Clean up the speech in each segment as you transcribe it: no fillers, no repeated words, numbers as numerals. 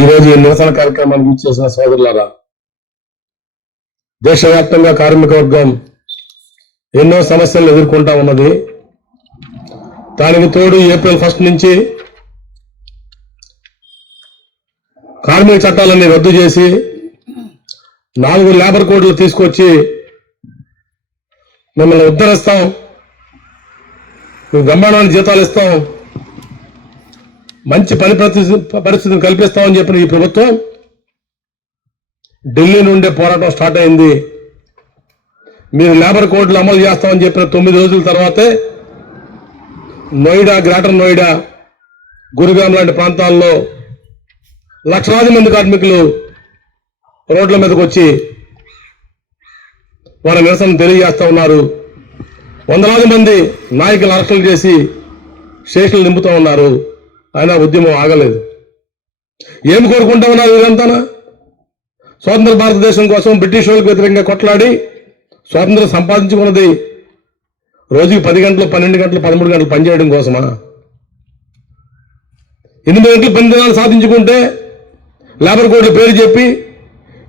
ఈరోజు ఈ నిరసన కార్యక్రమానికి ఇచ్చేసిన సోదరులారా, దేశవ్యాప్తంగా కార్మిక వర్గం ఎన్నో సమస్యలను ఎదుర్కొంటా ఉన్నది. దానికి తోడు ఏప్రిల్ 1 నుంచి కార్మిక చట్టాలన్నీ రద్దు చేసి 4 లేబర్ కోడ్లు తీసుకొచ్చి మిమ్మల్ని ఉద్ధరిస్తాం, బ్రహ్మాండమైన జీతాలు ఇస్తాం, మంచి పని పరిస్థితిని కల్పిస్తామని చెప్పిన ఈ ప్రభుత్వం ఢిల్లీ నుండే పోరాటం స్టార్ట్ అయింది. మీరు లేబర్ కోడ్లు అమలు చేస్తామని చెప్పిన 9 రోజుల తర్వాతే నోయిడా, గ్రేటర్ నోయిడా, గురుగాం లాంటి ప్రాంతాల్లో లక్షలాది మంది కార్మికులు రోడ్ల మీదకి వచ్చి వారి నిరసన తెలియజేస్తా ఉన్నారు. వందలాది మంది నాయకులు అరెస్టులు చేసి స్టేషన్లు నింపుతూ ఉన్నారు. అయినా ఉద్యమం ఆగలేదు. ఏం కోరుకుంటా ఉన్నారు వీరంతా? స్వాతంత్ర భారతదేశం కోసం బ్రిటిష్ వాళ్ళకి వ్యతిరేకంగా కొట్లాడి స్వాతంత్రం సంపాదించుకున్నది రోజుకి 10 గంటలు, 12 గంటలు, 13 గంటలు పనిచేయడం కోసమా? 8 గంటలు పని దినాలు సాధించుకుంటే లేబర్ కోడ్ల పేరు చెప్పి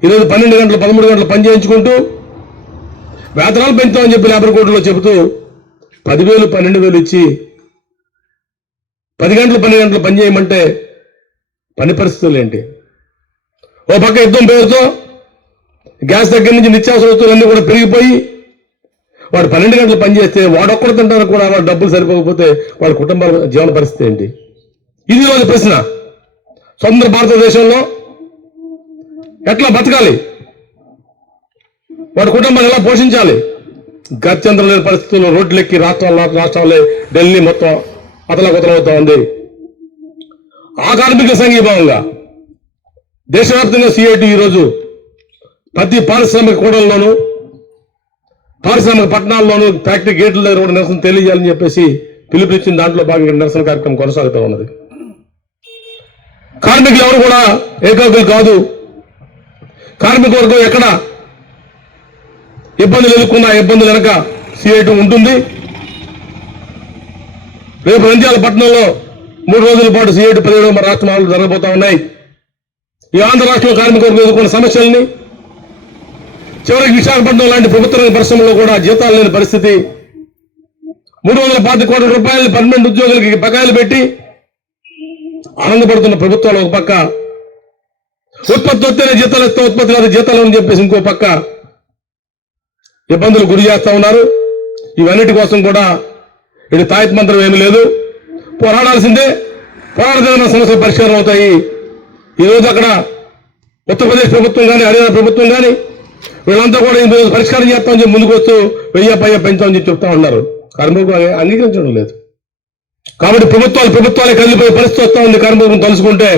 ఈరోజు 12 గంటలు, 13 గంటలు పని చేయించుకుంటూ వేతనాలు పెంచుతామని చెప్పి లేబర్ కోడ్లో చెబుతూ 10,000, 12,000 ఇచ్చి 10 గంటలు, 12 గంటలు పని చేయమంటే పని పరిస్థితులు ఏంటి? ఓ పక్క యుద్ధం పేరుతో గ్యాస్ దగ్గర నుంచి నిత్యావసర వస్తువులన్నీ కూడా పెరిగిపోయి వాడు 12 గంటలు పని చేస్తే వాడొక్కడు తింటానికి కూడా వాడు డబ్బులు సరిపోకపోతే వాడి కుటుంబాల జీవన పరిస్థితి ఏంటి? ఇది రోజు ప్రశ్న. స్వతంత్ర భారతదేశంలో ఎట్లా బతకాలి? వాడి కుటుంబాన్ని ఎలా పోషించాలి? గత్యంతరం లేని పరిస్థితుల్లో రోడ్లెక్కి రాష్ట్రాలే ఢిల్లీ మొత్తం అతలకుతలవుతా ఉంది. ఆ కార్మిక సంఘీభావంగా దేశవ్యాప్తంగా సిఐటి ఈరోజు ప్రతి పారిశ్రామిక కూడల్లోనూ, పారిశ్రామిక పట్టణాల్లోనూ, ఫ్యాక్టరీ గేట్ల దగ్గర కూడా నిరసన తెలియజేయాలని చెప్పేసి పిలుపునిచ్చిన దాంట్లో భాగంగా నిరసన కార్యక్రమం కొనసాగుతూ ఉన్నది. కార్మికులు ఎవరు కూడా ఏకాకులు కాదు. కార్మిక వర్గం ఎక్కడ ఇబ్బందులు ఎదుర్కొన్న ఇబ్బందులు వెనక సిఐటి ఉంటుంది. రేపు నంద్యాల పట్టణంలో 3 రోజుల పాటు సిఐటి 17వ రాష్ట్రాలు జరగబోతా ఉన్నాయి. ఈ ఆంధ్ర రాష్ట్రంలో కార్మిక వర్గం ఎదుర్కొన్న సమస్యల్ని, చివరికి విశాఖపట్నం లాంటి ప్రభుత్వ రంగ పరిశ్రమలో కూడా జీతాలు లేని పరిస్థితి, 340 కోట్ల రూపాయలు పర్మనెంట్ ఉద్యోగులకి బకాయిలు పెట్టి ఆనందపడుతున్న ప్రభుత్వాలు ఒక పక్క, ఉత్పత్తి వస్తేనే జీతాలు ఇస్తే ఉత్పత్తి కాదు జీతాలు అని చెప్పేసి ఇంకో పక్క ఇబ్బందులు గురి చేస్తా ఉన్నారు. ఇవన్నిటి కోసం కూడా ఇది తాయత్ మంత్రం ఏమీ లేదు. పోరాడాల్సిందే. పోరాడదగిన సమస్యలు పరిష్కారం అవుతాయి. ఈరోజు అక్కడ ఉత్తరప్రదేశ్ ప్రభుత్వం కానీ, హర్యానా ప్రభుత్వం కానీ వీళ్ళంతా కూడా ఈరోజు పరిష్కారం చేస్తామని చెప్పి ముందుకు వస్తూ 1000 పెంచామని చెప్పి చెప్తా ఉన్నారు. కార్మికులు అంగీకరించడం లేదు. కాబట్టి ప్రభుత్వాలే కదిలిపోయే పరిస్థితి వస్తూ ఉంది. కార్మికులను తలుచుకుంటే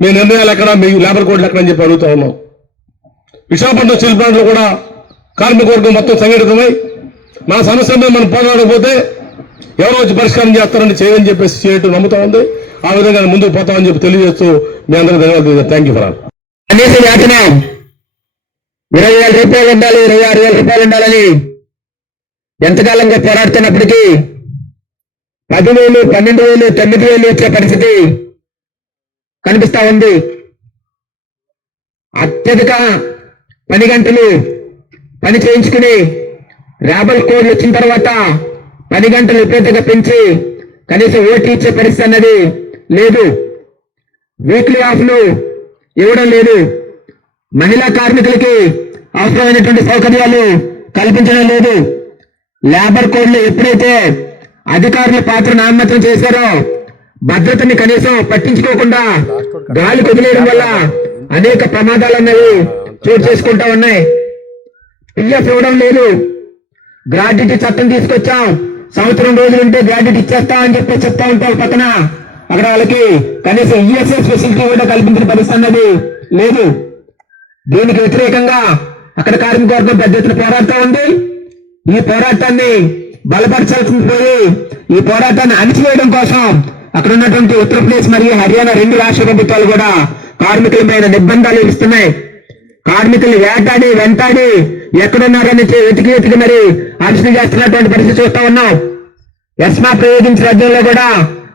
మీ నిర్ణయాలు ఎక్కడ, మీ లేబర్ కోడ్లు ఎక్కడ అని చెప్పి అడుగుతా ఉన్నాం. విశాఖపట్నం స్టీల్ ప్లాంట్లో కూడా కార్మిక వర్గం మొత్తం సంఘటితమై మన సమస్య మీద మనం పోరాడకపోతే ఎవరో వచ్చి పరిష్కారం చేస్తారని చేయని చెప్పేసి చేయటం నమ్ముతా ఉంది. ఆ విధంగా ముందుకు పోతామని చెప్పి తెలియజేస్తూ మీ అందరికీ ధన్యవాదాలు. Thank you for all. కనీస వేతనం 20,000 రూపాయలు ఉండాలి, 26,000 రూపాయలు ఉండాలని ఎంతకాలంగా పోరాడుతున్నప్పటికీ 10,000, 12,000, 9,000 ఇచ్చే పరిస్థితి కనిపిస్తా ఉంది. అత్యధిక 10 గంటలు పని చేయించుకుని లేబర్ కోడ్లు వచ్చిన తర్వాత 10 గంటలు విపరీతంగా పెంచి కనీసం ఓటీ ఇచ్చే పరిస్థితి అన్నది లేదు. వీక్లీ ఆఫ్లు ఇవ్వడం లేదు. మహిళా కార్మికులకి అవసరమైనటువంటి సౌకర్యాలు కల్పించడం లేదు. లేబర్ కోడ్లు ఎప్పుడైతే అధికారుల పాత్ర నామమాత్రం చేశారో భద్రతని కనీసం పట్టించుకోకుండా గాలి వదిలేయడం వల్ల అనేక ప్రమాదాలు అన్నవి చోటు చేసుకుంటా ఉన్నాయి. పిఎఫ్ ఇవ్వడం లేదు. గ్రాడ్యుటీ చట్టం తీసుకొచ్చాం, సంవత్సరం రోజులుంటే గ్రాడ్యుటీ ఇచ్చేస్తా అని చెప్పి చెప్తా ఉంటాం. పక్కన అక్కడ వాళ్ళకి కనీసం ఈఎస్ఎస్ ఫెసిలిటీ కూడా కల్పించిన పరిస్థితి అన్నది లేదు. దీనికి వ్యతిరేకంగా అక్కడ కార్మిక వర్గం పెద్ద ఎత్తున పోరాడుతూ ఉంది. ఈ పోరాటాన్ని బలపరచాల్సి పోయి ఈ పోరాటాన్ని అణిచివేయడం కోసం అక్కడ ఉన్నటువంటి ఉత్తరప్రదేశ్ మరియు హర్యానా 2 రాష్ట్ర ప్రభుత్వాలు కూడా కార్మికుల మీద నిర్బంధాలు విధిస్తున్నాయి. కార్మికులు వేటాడి వెంటాడి ఎక్కడున్నారని వెతికి మరి అరెస్టు చేస్తున్నటువంటి పరిస్థితి చూస్తా ఉన్నాం. ఎస్మా ప్రయోగించిన రాజ్యంలో కూడా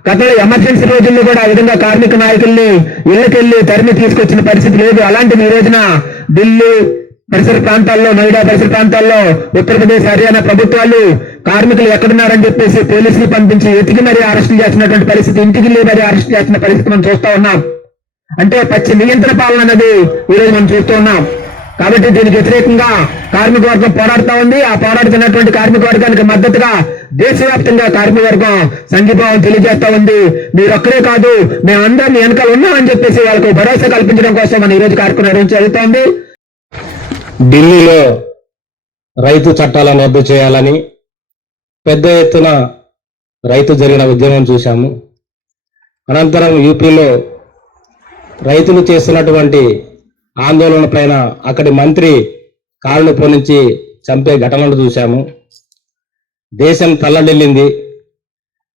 గతంలో ఎమర్జెన్సీ రోజుల్లో కూడా ఆ విధంగా కార్మిక నాయకుల్ని ఇళ్లకెళ్లి తరిమి తీసుకొచ్చిన పరిస్థితి లేదు. అలాంటిది ఈ రోజున ఢిల్లీ పరిసర ప్రాంతాల్లో, నోయిడా పరిసర ప్రాంతాల్లో, ఉత్తరప్రదేశ్, హర్యానా ప్రభుత్వాలు కార్మికులు ఎక్కడున్నారని చెప్పేసి పోలీసులు పంపించి ఎతికి మరీ అరెస్టులు చేస్తున్నటువంటి పరిస్థితి, ఇంటికి మరీ అరెస్ట్ చేస్తున్న పరిస్థితి మనం చూస్తా ఉన్నాం. అంటే పచ్చి నియంత్రణ పాలన అన్నది ఈ రోజు మనం చూస్తూ ఉన్నాం. కాబట్టి దీనికి వ్యతిరేకంగా కార్మిక వర్గం పోరాడుతా ఉంది. ఆ పోరాడుతున్నటువంటి కార్మిక వర్గానికి మద్దతుగా దేశవ్యాప్తంగా కార్మిక వర్గం సంఘీభావం తెలియజేస్తా ఉంది. మీరొక్కరే కాదు, మేమందరం మీ వెనకాల ఉన్నామని చెప్పేసి వాళ్ళకు భరోసా కల్పించడం కోసం మనం ఈ రోజు కార్యక్రమం నిర్వహించి జరుగుతోంది. ఢిల్లీలో రైతు చట్టాలను రద్దు చేయాలని పెద్ద ఎత్తున రైతు జరిగిన ఉద్యమం చూశాము. అనంతరం యూపీలో రైతులు చేస్తున్నటువంటి ఆందోళన పైన అక్కడి మంత్రి కాళ్ళు పోనించి చంపే ఘటనలు చూశాము. దేశం తల్లడిల్లింది.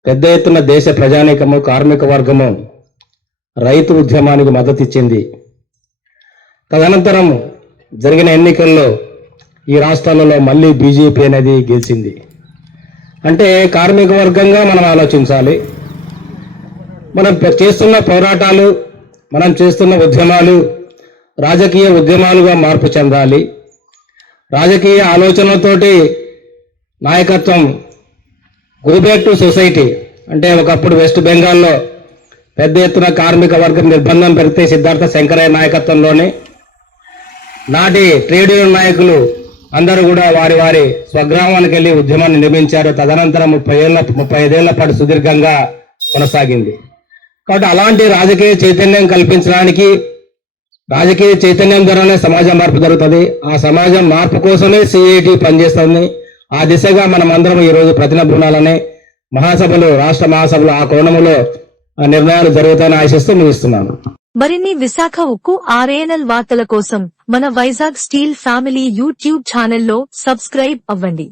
పెద్ద ఎత్తున దేశ ప్రజానీకము, కార్మిక వర్గము రైతు ఉద్యమానికి మద్దతు ఇచ్చింది. తదనంతరం జరిగిన ఎన్నికల్లో ఈ రాష్ట్రాలలో మళ్ళీ బీజేపీ అనేది గెలిచింది. అంటే కార్మిక వర్గంగా మనం ఆలోచించాలి. మనం చేస్తున్న పోరాటాలు, మనం చేస్తున్న ఉద్యమాలు రాజకీయ ఉద్యమాలుగా మార్పు చెందాలి. రాజకీయ ఆలోచనలతోటి నాయకత్వం గో బ్యాక్ టు సొసైటీ. అంటే ఒకప్పుడు వెస్ట్ బెంగాల్లో పెద్ద ఎత్తున కార్మిక వర్గం నిర్బంధం పెడితే సిద్ధార్థ శంకరయ్య నాయకత్వంలోనే నాటి ట్రేడ్ యూనియన్ నాయకులు అందరూ కూడా వారి వారి స్వగ్రామానికి వెళ్లి ఉద్యమాన్ని నిర్మించారు. తదనంతరం 35 ఏళ్ల పాటు సుదీర్ఘంగా కొనసాగింది. కాబట్టి అలాంటి రాజకీయ చైతన్యం కల్పించడానికి, రాజకీయ చైతన్యం ద్వారానే సమాజ మార్పు జరుగుతుంది. ఆ సమాజం మార్పు కోసమే సిఐటి పనిచేస్తుంది. ఆ దిశగా మనం అందరం ఈరోజు ప్రతినబృణాలనే మహాసభలు, రాష్ట్ర మహాసభలు ఆ కోణంలో నిర్ణయాలు జరుగుతాయని ఆశిస్తూ ముగిస్తున్నాను. మరిన్ని విశాఖ ఉక్కు ఆర్ఏఎన్ఎల్ వార్తల కోసం మన వైజాగ్ స్టీల్ ఫ్యామిలీ యూట్యూబ్ ఛానల్లో సబ్స్క్రైబ్ అవ్వండి.